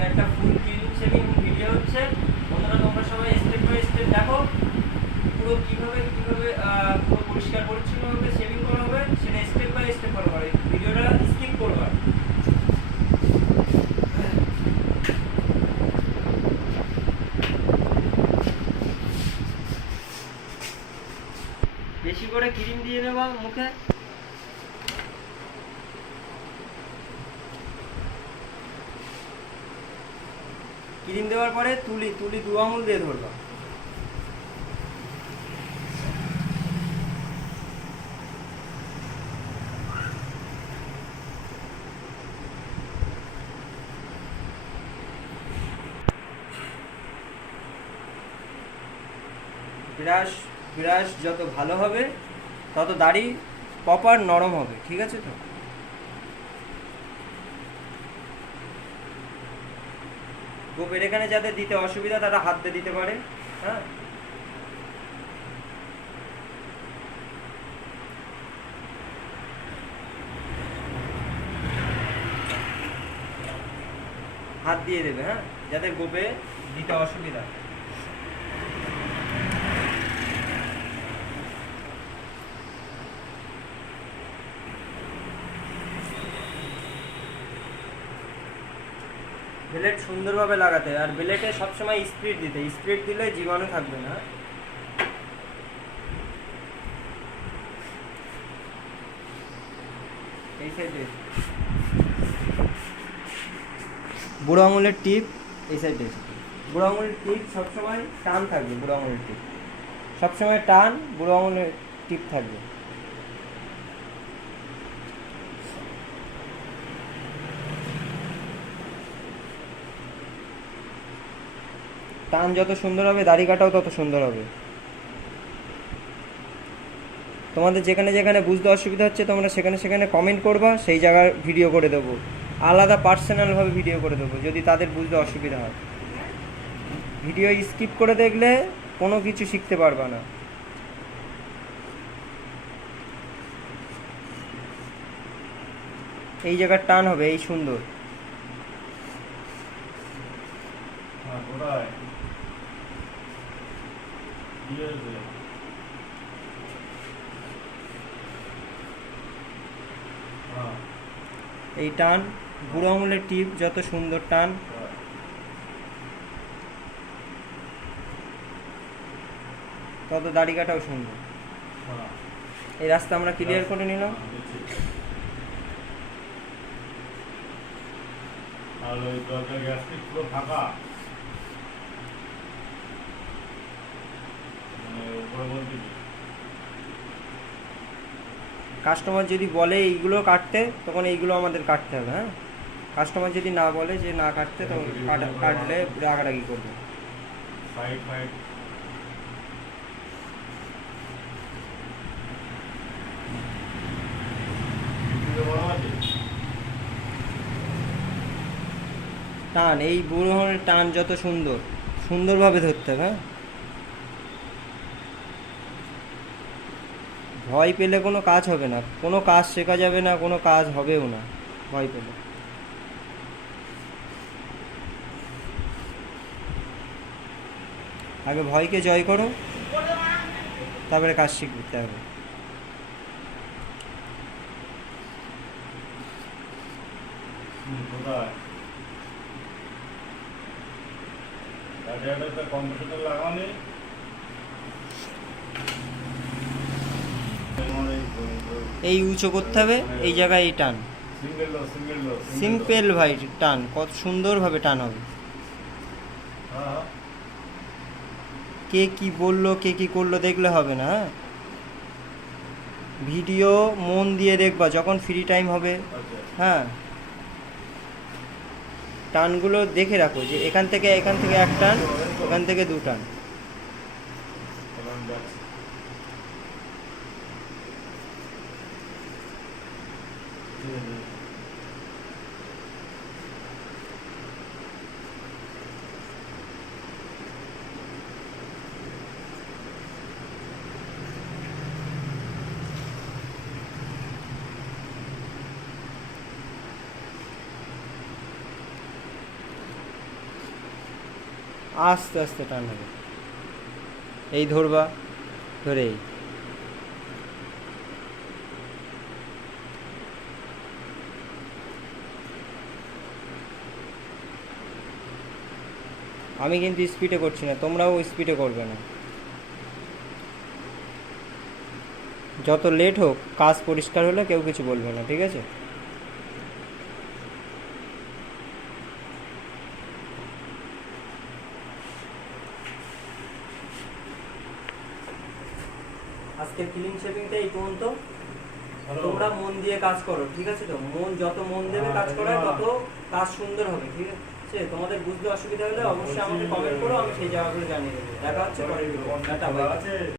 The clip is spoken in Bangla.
আজকে একটা ফুল ক্লিন শেভিং ভিডিও হচ্ছে। বন্ধুরা তোমরা সবাই স্টেপ বাই স্টেপ দেখো পুরো কিভাবে পুরো পরিষ্কার পরিচ্ছন্নভাবে শেভিং করা হবে, সেটা স্টেপ বাই স্টেপ ফলো করো। ভিডিওটা স্কিপ করবা। বেশি করে ক্রিম দিয়ে নেবা মুখে। ক্রিম দেওয়ার পরে তুলি 2 আঙুল দিয়ে ধরবা। ব্রাশ যত ভালো হবে তত দাড়ি প্রপার নরম হবে, ঠিক আছে? তো গোপের এখানে যাদের দিতে অসুবিধা তারা হাত দিয়ে দিতে পারে। হ্যাঁ, হাত দিয়ে দেবে। হ্যাঁ, যাদের গোপে দিতে অসুবিধা। ব্লেড সুন্দরভাবে লাগাতে, আর ব্লেডে সবসময় স্পিড দিতে। স্পিড দিলে জীবাণু থাকবে না। এই সাইডে বুড়ো আঙুলের টিপ, এই সাইডে বুড়ো আঙুলের টিপ সবসময় টান থাকবে। বুড়ো আঙুলের টিপ সবসময় টান, বুড়ো আঙুলের টিপ থাকবে। টান যত সুন্দর হবে দাড়ি কাটাও তত সুন্দর হবে। তোমাদের যেখানে যেখানে বুঝতে অসুবিধা হচ্ছে তোমরা সেখানে সেখানে কমেন্ট করবা, সেই জায়গার ভিডিও করে দেবো। আলাদা পার্সোনালভাবে ভিডিও করে দেবো যদি তাদের বুঝতে অসুবিধা হয়। ভিডিও স্কিপ করে দেখলে কোনো কিছু শিখতে পারবা না। এই জায়গার টান হবে এই সুন্দর। এই টান, বুড়ো আঙুলের টিপ যত সুন্দর টান, তত দাড়ি কাটাও সুন্দর। এই রাস্তা আমরা ক্লিয়ার করে নিলাম। কাস্টমার যদি বলে এইগুলো কাটতে, তখন এইগুলো আমাদের কাটতে হবে। হ্যাঁ, কাস্টমার যদি না বলে যে না কাটতে, তখন কাটলে রাগারাগি করবে। টান, এই বুড়ো টান যত সুন্দরভাবে ধরতে হবে। হ্যাঁ, ভয় পেলে কোনো কাজ হবে না, কোনো কাজ শেখা যাবে না, কোনো কাজ হবেও না ভয় পেলে। আগে ভয়কে জয় করো, তারপরে কাজ শিখতে হবে। এই উঁচু করতে হবে, এই জায়গায় এই টান সিম্পল ভাই টান কত সুন্দরভাবে টান হবে। কে কি বললো কে কি করলো দেখলে হবে না। ভিডিও মন দিয়ে দেখবা যখন ফ্রি টাইম হবে। হ্যাঁ, টানগুলো দেখে রাখো যে এখান থেকে এক টান, এখান থেকে 2 টান। আস্তে আস্তে টান হবে, এই ধরবা, ধরে এই আমি কিন্তু স্পিডে করছি না, তোমরাও স্পিডে করবে না। যত লেট হোক কাজ পরিষ্কার হলে কেউ কিছু বলবে না, ঠিক আছে? আজকে ক্লিন শেভিংটা এই পর্যন্ত। তোমরা মন দিয়ে কাজ করো, ঠিক আছে তো? যত মন দেবে কাজ করায় তত কাজ সুন্দর হবে, ঠিক আছে? তোমাদের বুঝতে অসুবিধা হলে অবশ্যই আমাকে কমেন্ট করো, আমি সেই জায়গাগুলো জানিয়ে দেবো। দেখা হচ্ছে পরের ভিডিও। Tata, by.